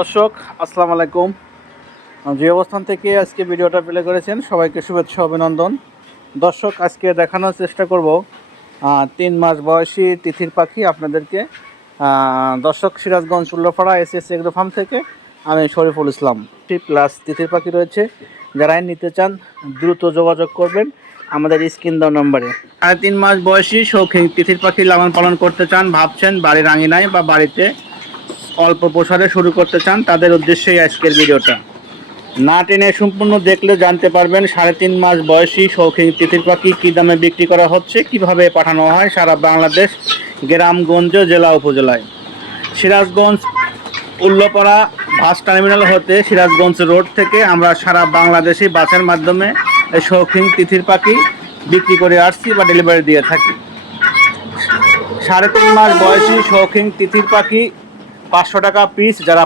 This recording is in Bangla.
দর্শক, আসসালামু আলাইকুম। যে অবস্থান থেকে আজকে ভিডিওটা প্লে করেছেন, সবাইকে শুভেচ্ছা, অভিনন্দন। দর্শক, আজকে দেখানোর চেষ্টা করব তিন মাস বয়সী তিথির পাখি আপনাদেরকে। দর্শক, Sirajganj Ullapara S S agro farm থেকে আমি শরীফুল ইসলাম। টি প্লাস তিথির পাখি রয়েছে। যারাই নিতে চান, দ্রুত যোগাযোগ করবেন আমাদের স্ক্রিন দেওয়া নম্বরে। সাড়ে তিন মাস বয়সী শৌখিন তিথির পাখি লালন পালন করতে চান, ভাবছেন বাড়ির আঙিনায় বা বাড়িতে অল্প প্রসারে শুরু করতে চান তাদের উদ্দেশ্যেই আজকের ভিডিওটা। না টেনে সম্পূর্ণ দেখলে জানতে পারবেন সাড়ে তিন মাস বয়সী শৌখিন তিতির পাখি কী দামে বিক্রি করা হচ্ছে, কীভাবে পাঠানো হয় সারা বাংলাদেশ গ্রামগঞ্জ জেলা উপজেলায়। সিরাজগঞ্জ উল্লপাড়া বাস টার্মিনাল হতে সিরাজগঞ্জ রোড থেকে আমরা সারা বাংলাদেশি বাসের মাধ্যমে শৌখিন তিথির পাখি বিক্রি করে আসছি বা ডেলিভারি দিয়ে থাকি। সাড়ে তিন মাস বয়সী শৌখিন তিথির পাখি পাঁচশো টাকা পিস যারা